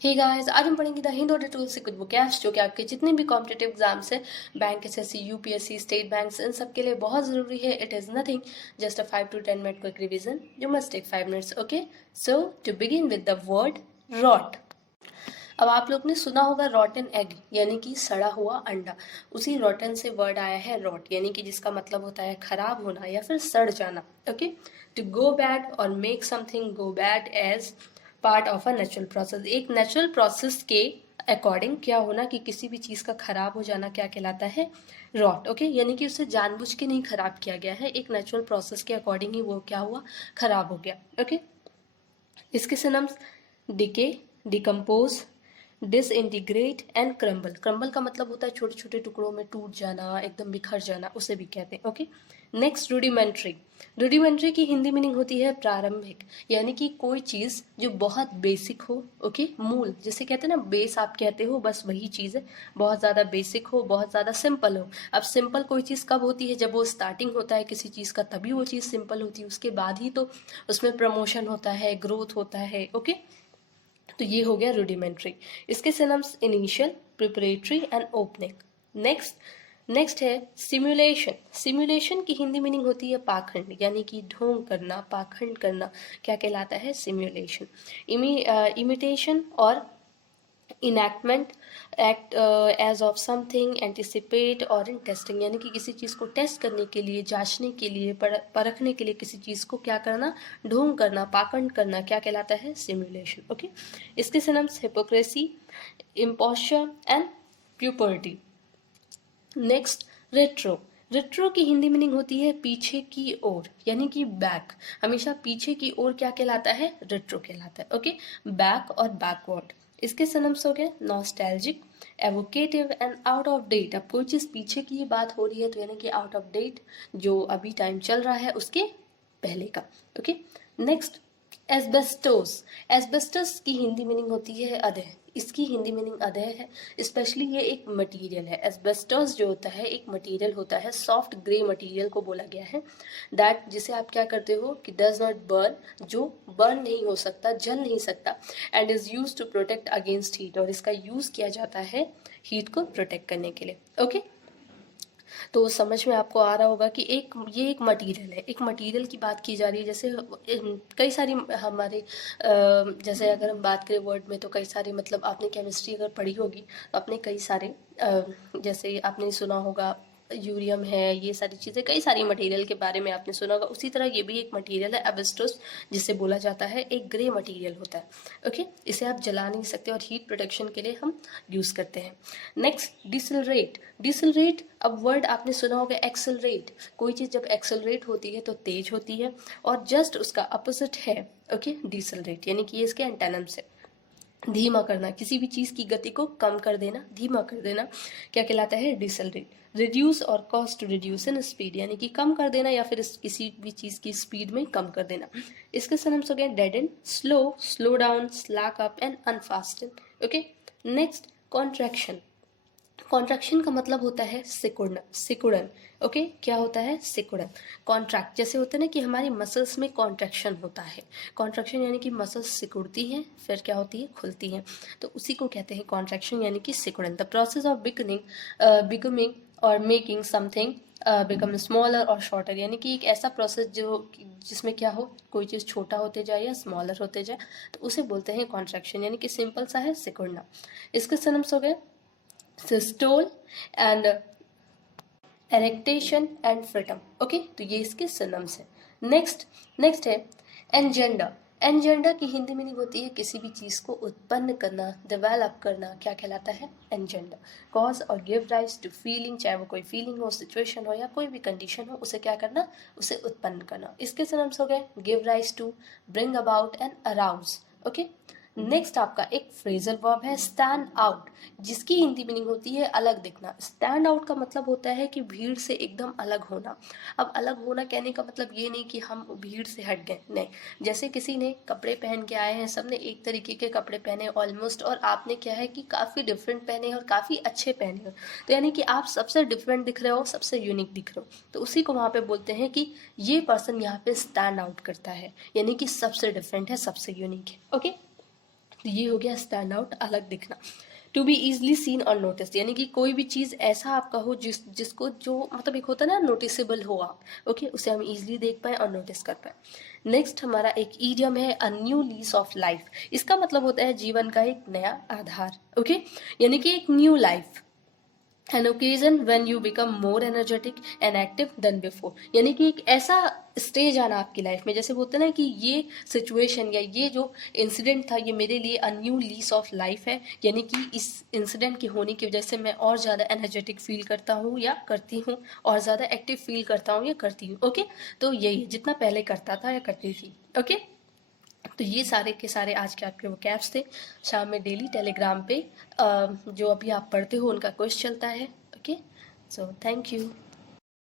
Hey guys, आज हम पढ़ेंगे द हिंद ऑडिट टूल से कुछ vocabs जो कि आपके जितने भी कॉम्पिटिटिव एग्जाम्स है, bank, SSC, UPSC, state banks, इन सब के लिए बहुत ज़रूरी है. It is nothing, just a 5 to 10 minute quick revision. You must take 5 minutes, okay? So, to begin with the word rot. अब आप लोग ने सुना होगा रॉटन एग यानी कि सड़ा हुआ अंडा. उसी रॉटन से वर्ड आया है रॉट यानी कि जिसका मतलब होता है खराब होना या फिर सड़ जाना. ओके, टू गो बैड और make something go bad as part of a natural process. एक नेचुरल प्रोसेस के अकॉर्डिंग क्या होना कि किसी भी चीज़ का खराब हो जाना क्या कहलाता है? रॉट. ओके, यानी कि उसे जानबूझ के नहीं खराब किया गया है, एक नेचुरल प्रोसेस के अकॉर्डिंग ही वो क्या हुआ, खराब हो गया. ओके, इसके synonyms decay, decompose, disintegrate and crumble. Crumble का मतलब होता है छोटे छोटे टुकड़ों में टूट जाना, एकदम बिखर जाना, उसे भी कहते हैं. Okay, next rudimentary. रूडिमेंट्री की हिंदी मीनिंग होती है प्रारंभिक, यानी कि कोई चीज़ जो बहुत बेसिक हो. ओके, मूल जिसे कहते हैं ना, बेस आप कहते हो, बस वही चीज़ है. बहुत ज़्यादा बेसिक हो, बहुत ज़्यादा सिंपल हो. अब सिंपल कोई चीज़ कब होती है? जब वो स्टार्टिंग होता है किसी चीज़ का, तभी वो चीज़ सिंपल होती है. उसके बाद ही तो उसमें प्रमोशन होता है, ग्रोथ होता है. ओके, तो ये हो गया रूडिमेंट्री. इसके synonyms initial, preparatory and opening. Next है सिमुलेशन. सिमुलेशन की हिंदी मीनिंग होती है पाखंड, यानी कि ढोंग करना, पाखंड करना, क्या कहलाता है? सिमुलेशन. इमिटेशन और enactment, act as of something, anticipate और इन टेस्टिंग, यानी कि किसी चीज़ को टेस्ट करने के लिए, जांचने के लिए, परखने के लिए किसी चीज़ को क्या करना? ढोंग करना, पाखंड करना, क्या कहलाता है? सिमुलेशन. ओके, इसके synonyms hypocrisy, imposture and puberty. Next retro. Retro की हिंदी मीनिंग होती है पीछे की ओर, यानी कि बैक. हमेशा पीछे की ओर क्या कहलाता है? रेट्रो कहलाता है. ओके, बैक और बैकवर्ड. इसके सिनम्स हो गए nostalgic, evocative and out of date. अब कोई चीज़ पीछे की बात हो रही है तो यानी कि आउट ऑफ डेट, जो अभी टाइम चल रहा है उसके पहले का. Okay, next asbestos. एस्बेस्टस की हिंदी मीनिंग होती है अधेय. इसकी हिंदी मीनिंग अधेय है. स्पेशली ये एक मटेरियल है. एस्बेस्टस जो होता है एक मटेरियल होता है, सॉफ्ट ग्रे मटेरियल को बोला गया है, दैट जिसे आप क्या करते हो कि डज नॉट बर्न, जो बर्न नहीं हो सकता, जल नहीं सकता, and is use to protect against heat, और इसका यूज किया जाता है हीट को प्रोटेक्ट करने के लिए. ओके, तो समझ में आपको आ रहा होगा कि ये एक मटेरियल है. एक मटेरियल की बात की जा रही है. जैसे कई सारी हमारे जैसे अगर हम बात करें वर्ड में, तो कई सारे, मतलब आपने केमिस्ट्री अगर पढ़ी होगी तो आपने कई सारे जैसे आपने सुना होगा यूरियम है, ये सारी चीज़ें, कई सारी मटेरियल के बारे में आपने सुना होगा. उसी तरह ये भी एक मटेरियल है एब्सिस्टोस, जिसे बोला जाता है, एक ग्रे मटेरियल होता है. ओके, इसे आप जला नहीं सकते और हीट प्रोटेक्शन के लिए हम यूज़ करते हैं. Next decelerate. डिसलरेट, अब वर्ड आपने सुना होगा एक्सेलरेट. कोई चीज़ जब एक्सेलरेट होती है तो तेज होती है, और जस्ट उसका अपोजिट है ओके डिसलरेट, यानी कि ये इसके एंटोनिम्स है. धीमा करना, किसी भी चीज़ की गति को कम कर देना, धीमा कर देना, क्या कहलाता है? डिसलरेट. रिड्यूस और cause to reduce in speed, यानी कि कम कर देना या फिर किसी भी चीज़ की स्पीड में कम कर देना. इसके सिनोनिम्स हो गए deaden, slow, slow down, slack up and unfasten. Okay, next contraction. Contraction का मतलब होता है सिकुड़ना, सिकुड़न. ओके, क्या होता है? सिकुड़न. कॉन्ट्रैक्ट जैसे होता है ना कि हमारी मसल्स में कॉन्ट्रैक्शन होता है. कॉन्ट्रैक्शन यानी कि मसल्स सिकुड़ती हैं, फिर क्या होती है? खुलती हैं. तो उसी को कहते हैं कॉन्ट्रैक्शन यानी कि सिकुड़न. द प्रोसेस ऑफ बिकमिंग और मेकिंग समथिंग बिकम स्मॉलर और शॉर्टर, यानी कि एक ऐसा प्रोसेस जिसमें क्या हो, कोई चीज़ छोटा होते जाए या स्मॉलर होते जाए, तो उसे बोलते हैं कॉन्ट्रैक्शन, यानी कि सिंपल सा है सिकुड़ना. इसके सिनम्स हो गए systole and eructation and freedom. Okay, तो ये इसके सिनम्स हैं. नेक्स्ट है एनजेंडर. एनजेंडर की हिंदी मीनिंग होती है किसी भी चीज़ को उत्पन्न करना, डेवलप करना, क्या कहलाता है? एनजेंडर. कॉज और गिव राइज टू फीलिंग, चाहे वो कोई फीलिंग हो, सिचुएशन हो या कोई भी कंडीशन हो, उसे क्या करना? उसे उत्पन्न करना. इसके सिनम्स हो गए give rise to, bring about and arouse. Okay, next आपका एक फ्रेजल वर्ब है स्टैंड आउट, जिसकी हिंदी मीनिंग होती है अलग दिखना. स्टैंड आउट का मतलब होता है कि भीड़ से एकदम अलग होना. अब अलग होना कहने का मतलब ये नहीं कि हम भीड़ से हट गए, नहीं. जैसे किसी ने कपड़े पहन के आए हैं, सबने एक तरीके के कपड़े पहने ऑलमोस्ट, और आपने क्या है कि काफ़ी डिफरेंट पहने और काफ़ी अच्छे पहने हो, तो यानी कि आप सबसे डिफरेंट दिख रहे हो, सबसे यूनिक दिख रहे हो, तो उसी को वहाँ पे बोलते हैं कि ये पर्सन यहाँ पे स्टैंड आउट करता है, यानी कि सबसे डिफरेंट है, सबसे यूनिक है. ओके, तो ये हो गया स्टैंड आउट, अलग दिखना। टू बी ईजली सीन और नोटिस, यानी कि कोई भी चीज़ ऐसा आपका हो जिसको जो मतलब एक होता है ना नोटिसेबल हो आप, ओके, उसे हम ईजिली देख पाए और नोटिस कर पाए। नेक्स्ट हमारा एक ईडियम है a new lease of life. इसका मतलब होता है जीवन का एक नया आधार, ओके, यानी कि एक new life, an occasion when you become more energetic and active than before, यानी कि एक ऐसा स्टेज आना आपकी लाइफ में, जैसे बोलते हैं ना कि ये सिचुएशन या ये जो इंसिडेंट था ये मेरे लिए a new lease of life है, यानी कि इस इंसिडेंट के होने की वजह से मैं और ज़्यादा एनर्जेटिक फील करता हूँ या करती हूँ, और ज़्यादा एक्टिव फील करता हूँ या करती हूँ, ओके। तो यही जितना पहले करता था या करती थी, ओके। तो ये सारे के सारे आज के आपके वो कैप्स थे। शाम में डेली टेलीग्राम पे जो अभी आप पढ़ते हो उनका क्विज चलता है, ओके। So thank you.